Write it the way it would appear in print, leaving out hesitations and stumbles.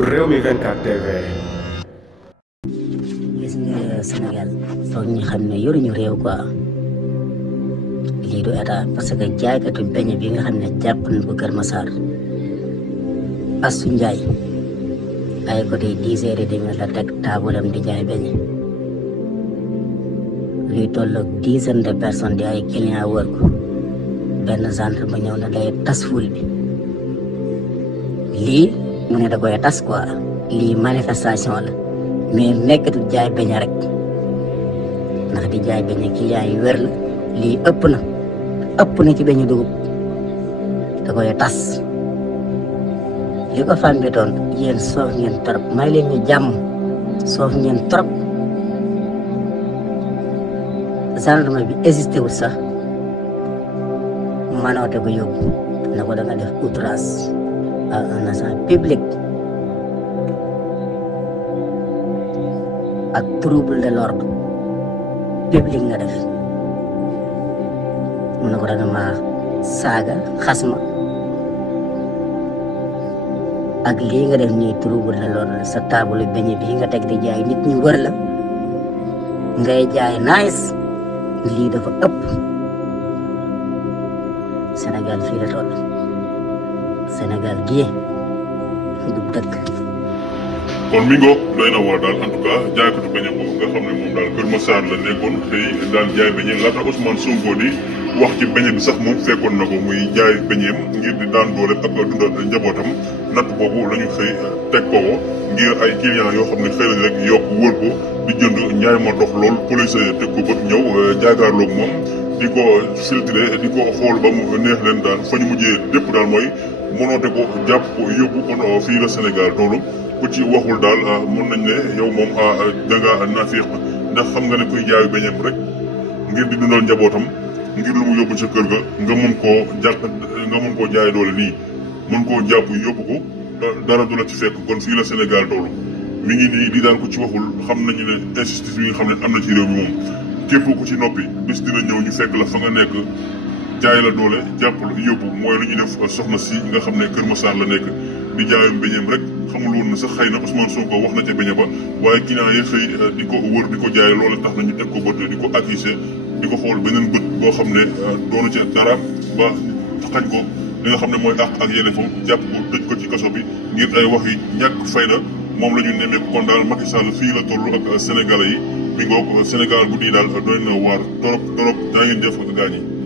Rewmi 24 TV. gis nga Sénégal foog ñu xam ne yoruñu réew quoi lii du état parce que jaaykatu beñe bi nga xam ne jàpp nañ ko Kër Massar Astou Ndiaye ay côté 10h30 la teg taabulam di jaay beñe luy tolloog dizaine de personnes di ay client wër ko benn gendarme ñëw na day tas ful bi lii mu ne da koy tas quoi lii manifestation la mais nekkatul jaay beñe rek ndax di jaay beñe client yi wér la lii ëpp na ci beñe dugub da koy tas li ko fan bi doon yéen soof ngeen trop may leen ñu jàmm soof ngeen trop gendarme bi existé wul sax manoote ko yóbbu na ko da nga def outrage à un agent public ak trouble de l'ordre public nga def mun na ko da nga ma saaga xas ma ak lii nga def nii trouble de l'ordre sa table beñe bii nga teg di jaay nit ñi wër la ngay jaay nice lii dafa ëpp Sénégal fii la toll Sénégal gii du dëkk. kon mi ngoog doy na waar daal en tout cas jaaykatu beñe boobu nga xam ne moom daal Kër Massar la nekkoon xëy daal jaay beñe laata Ousmane Sonko di wax ci beñe bi sax moom fekkoon na ko muy jaay beñeem ngir di daan doole ak dundal njabootam natt boobu la ñu xëy teg ko ngir ay clients yoo xam ne xëy nañ rek yokk wër ko di jënd njaay ma dox lool police teg ko bët ñëw jaakaarloog moom di ko filtré di ko xool ba mu neex leen daal fa ñu mujjee dépp daal mooy mënoote ko jàpp ko yóbbu kon fii la Sénégal toolu ku ci waxul daal mën nañ ne yow moom danga naafiq ndax xam nga ne kuy jaayu beñeem rek ngir di dundal njabootam ngir lu mu yóbbu sa kër ga nga mën koo jaay doole nii mën koo jàpp yóbbu ko dara du la ci fekk kon fii la Sénégal toolu mi ngi nii di daan ko ci waxul xam nañu ne injustice yi nga xam ne am na ci réew mi moom képp ku ci noppi bis dina ñëw ñu fekk la fa nga nekk jaay la doole jàpp la yóbbu mooy lu ñu def soxna si nga xam ne Kër Massar la nekk di jaayum beñeem rek xamul woon na sax xëy na Ousmane Sonko wax na ca beñe ba waaye client yi xëy di ko wër di ko jaay loolu tax na ñu teg ko bët di ko accusé di ko xool beneen bët boo xam ne doonu ca dara ba xañ ko li nga xam ne mooy àq ak yelleefam jàpp ko tëj ko ci kaso bi ngir ay wax yi ñàkk fayda moom la ñu nemmeeku kon daal Macky Sall fii la toll ak Sénégalais yi mi ngoog Sénégal bu nii daal doy na waar torop daa ngeen jëf gaañ yi